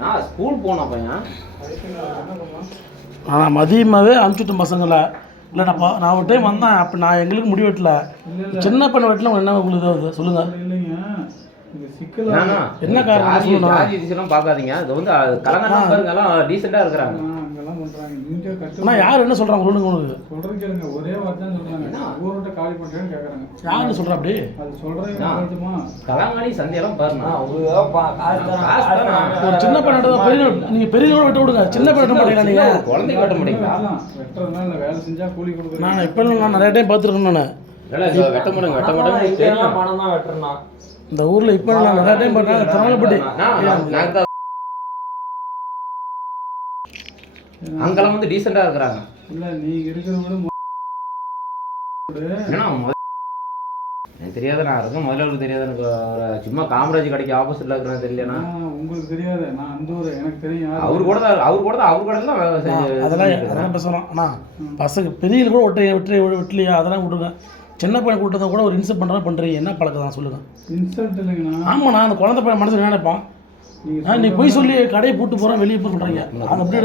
நான் ஸ்கூல் போன பையன். ஆனால் மதியமாகவே அனுப்பிச்சுட்டேன் பசங்களை. இல்லைடாப்பா நான் ஒரு டைம் வந்தேன். அப்போ நான் எங்களுக்கு முடி வெட்டல, சின்ன பண்ண வெட்டல. என்ன உங்களுக்கு இதாவது சொல்லுங்கள். என்ன காரணம் சொல்லுங்கள். பார்க்காதீங்க. இது வந்து கலங்கெல்லாம் டீசெண்டாக இருக்கிறாங்க. ஆனால் யார் என்ன சொல்கிறாங்க சொல்லுங்க. உங்களுக்கு சொல்கிறேன் ஒரே வார்த்தை தான் சொல்கிறாங்க. ஊரோட்ட காலி பண்ணுறேன்னு கேட்குறாங்க. யாருன்னு சொல்கிறா அப்படி? அது சொல்கிறேன். கலாங்காணி சந்தையெல்லாம் பாருங்க. ஒரு சின்ன பண்ண பெரிய நீங்கள் பெரிய வெட்ட விடுங்க. சின்ன பண்ண வெட்ட மாட்டீங்களா? நீங்கள் குழந்தைக்கு வெட்ட முடியுங்களா? வெட்டுறதுனால இல்லை, வேலை செஞ்சால் கூலி கொடுக்குறேன். நான் இப்போ நான் நிறைய டைம் பார்த்துருக்கேன். நான் வெட்ட மாட்டேங்க பணம் தான் வெட்டுறேன். இந்த ஊரில் இப்போ நான் நிறைய டைம் பார்த்தேன். திருமலைப்பட்டி அங்கெல்லாம் வந்து டீசெண்டாக இருக்கிறாங்க. இல்லை நீங்கள் இருக்கிறத விட எனக்கு தெரியாத நான் இருக்கேன். முதல்ல தெரியாது. எனக்கு சும்மா காமராஜ் கடைக்கு ஆப்போசிட்ல இருக்கிறேன். தெரியலண்ணா உங்களுக்கு தெரியாது. நான் அந்த ஊர் எனக்கு தெரியும். அவர் கூட தான் அதெல்லாம் பேசணும். அண்ணா பசங்க பெரிய கூட வெட்டலையா அதெல்லாம் விடுங்க. சின்ன பையன் கூட்டத்தை கூட ஒரு இன்சல்ட் பண்ணுறீங்க. என்ன பழக்கம் தான் சொல்லுங்கள். இன்சல்ட் இல்லைங்கண்ணா. ஆமாண்ணா அந்த குழந்தை பையன் மனசில் என்ன நினைப்பான்? நீ போய் சொல்லி கடையை போட்டு போகிறோம் வெளியே போய் சொல்கிறீங்க. அது அப்படி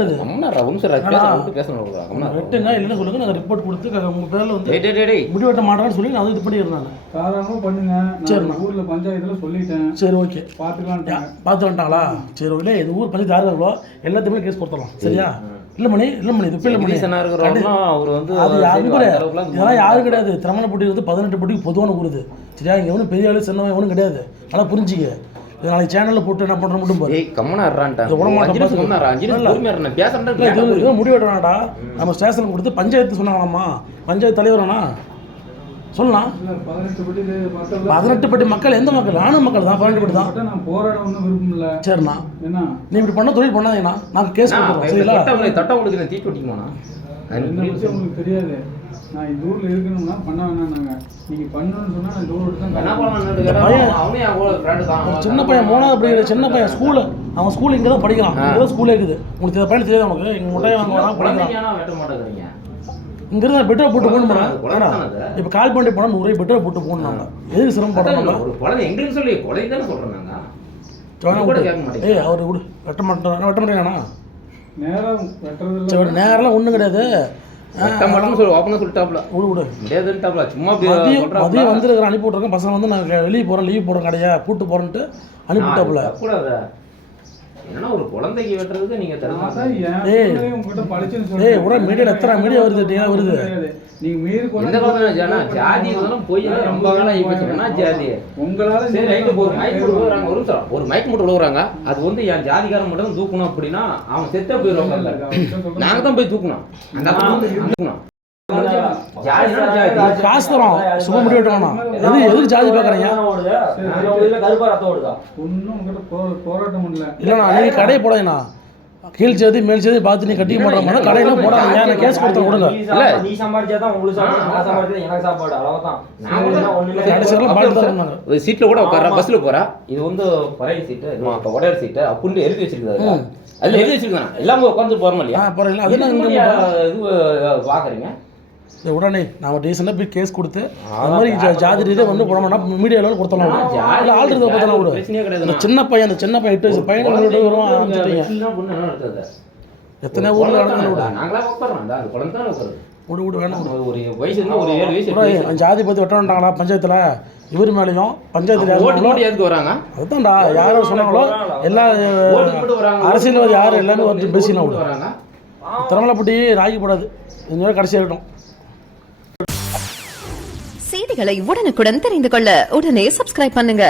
வெட்டுங்க இல்லைன்னு சொல்லுங்கள். நாங்கள் ரிப்போர்ட் கொடுத்து உங்கள் பேரில் வந்து முடி வெட்ட மாட்டேன்னு சொல்லி நான் இது பண்ணிடுறேன். தாராளமாக பண்ணுங்க. சரிண்ணா ஊரில் பஞ்சாயத்தில் சொல்லிட்டேன். சரி ஓகே பார்த்துக்கலாம். பார்த்து வந்துட்டாங்களா? சரி ஓகே. இந்த ஊர் பஞ்சாயத்து யாரும் எவ்வளோ எல்லாத்தையுமே கேஸ் கொடுத்துடலாம். சரியா? இல்லை மணி இது இல்லை மணி அவர் வந்து அது யாரும் கிடையாது. இதெல்லாம் யாரும் கிடையாது. திருமலைப்பட்டி வந்து 18 பட்டிக்கு பொதுவான ஊருது. சரியா? இங்கே ஒன்றும் பெரிய ஆளு சின்னவன் ஒன்றும் கிடையாது. ஆனால் புரிஞ்சிக்க. இது நாளைக்கு சேனலில் போட்டு என்ன பண்ணுற மட்டும் பாரு. முடி வெட்டணாடா. நம்ம ஸ்டேஷனுக்கு கொடுத்து பஞ்சாயத்து சொன்னாங்களாம்மா. பஞ்சாயத்து தலைவரானா சொல்லலாம். 18 பட்டி மக்கள் எந்த மக்கள்? நானும் மக்கள் தான். 18 பட்டி தான். நான் போராட ஒன்றும் விருப்பம் இல்லை. சரிண்ணா என்ன நீ இப்படி பண்ண தொழில் பண்ணாதீங்கண்ணா. நாங்கள் கேஸ் கொடுக்குறோம். சரிங்களா? தட்டம் கொடுக்குறேன். தீட்டு ஓட்டிக்கணும்ண்ணா. உங்களுக்கு தெரியாது. நான் இந்த ஊரில் இருக்கணும்னா பண்ண வேணாம். நீங்கள் பண்ணணும்னு சொன்னால் நான் இந்த ஊர் தான். சின்ன பையன் 3வது படிக்கிற சின்ன பையன் ஸ்கூலு. அவன் ஸ்கூல் இங்கே தான் படிக்கிறான். இங்கே ஸ்கூலே இருக்குது. உங்களுக்கு இந்த பையன் தெரியாது. உனக்கு எங்கள் முட்டையை வாங்க வரான் படிக்கிறான். இங்கிருந்து பெட்ரோல் போட்டு போகணும். இப்போ கால் பண்ணி போனால் 100 ரூபாய் பெட்ரோல் போட்டு போகணும். எதுக்கு சிரமப்படுறாங்க? எங்களுக்கு சொல்லி கொலை தானே சொல்கிறேன். ஏய் அவர் விடு வெட்ட மாட்டேங்காண்ணா. நேரம் வெட்டுறது நேரெல்லாம் ஒன்றும் கிடையாது. மதியம் வந்துருக்கிறேன். அனுப்பி விட்ருக்கேன். பசங்க வந்து நான் வெளியே போகிறேன், லீவ் போடுறேன், கடையா கூப்பிட்டு போகிறேன்ட்டு அனுப்பி விட்டாப்புல. ஏன்னா ஒரு குழந்தைக்கு வெட்டுறதுக்கு நீங்க மீடியா எத்தனை மீடியா வருது வருது. ஜாதி போய் ரொம்ப வேலை ஜாதி உங்களால ஒரு மைக் மட்டும் விழுகுறாங்க. அது வந்து என் ஜாதிகாரன் மட்டும் தூக்கணும் அப்படின்னா அவன் செத்த போயிடுவாங்க. நாங்க தான் போய் தூக்கணும். காசு தரோம். சும்மா முடி வெட்டணும். எதுக்கு ஜாதி பார்க்குறீங்க? போராட்டம் இல்லைண்ணா நீங்க கடையை போடாதீங்கண்ணா. கீழ் சேதி மேல் சேதி பார்த்து நீ கட்டிக்க மாட்டோம். கடையெல்லாம் போடாதீங்க. நான் கேஸ் கொடுத்த கொடுங்க. நீ சம்பாதிச்சாதான் உங்களுக்கு சாப்பாடு, எனக்கு சாப்பாடு. அவ்வளவுதான். சீட்ல கூட உட்கார பஸ்ல போறா. இது வந்து பழைய சீட்டு, உடையாட சீட்டு அப்படின்னு எழுதி வச்சிருக்காரு. அதுல எழுதி வச்சிருக்காங்க. எல்லாமே உட்காந்து போறோம் இல்லையா? இது பாக்குறீங்க. உடனே நான் டீசெண்டாக போய் கேஸ் கொடுத்து அந்த மாதிரி ஜாதி ரீதியாக வந்து போட மாட்டோம். மீடியாவில் கொடுத்தலாம். ஆள் இருக்க பார்த்தலாம் விடு. சின்ன பையன் அந்த சின்ன பையன் 8 வயசு பையன் வரும் ஆரம்பிச்சிட்டீங்க. எத்தனை ஊரில் விடு விடு வேணாம். ஒரு வயசு ஒரு 7 வயசு ஜாதி பற்றி வெட்டணுட்டாங்களா பஞ்சாயத்தில்? இவர் மேலேயும் பஞ்சாயத்தில் வராங்க. அதுதான்டா யாரோ சொன்னாங்களோ எல்லா அரசியல்வாதி யாரும் எல்லாமே வந்து பேசினா விடு. திருமலைப்பட்டி ராகி போடாது. இந்த கடைசி ஆகிட்டோம். செய்திகளை உடனுக்குடன் தெரிந்து கொள்ள உடனே சப்ஸ்கிரைப் பண்ணுங்க.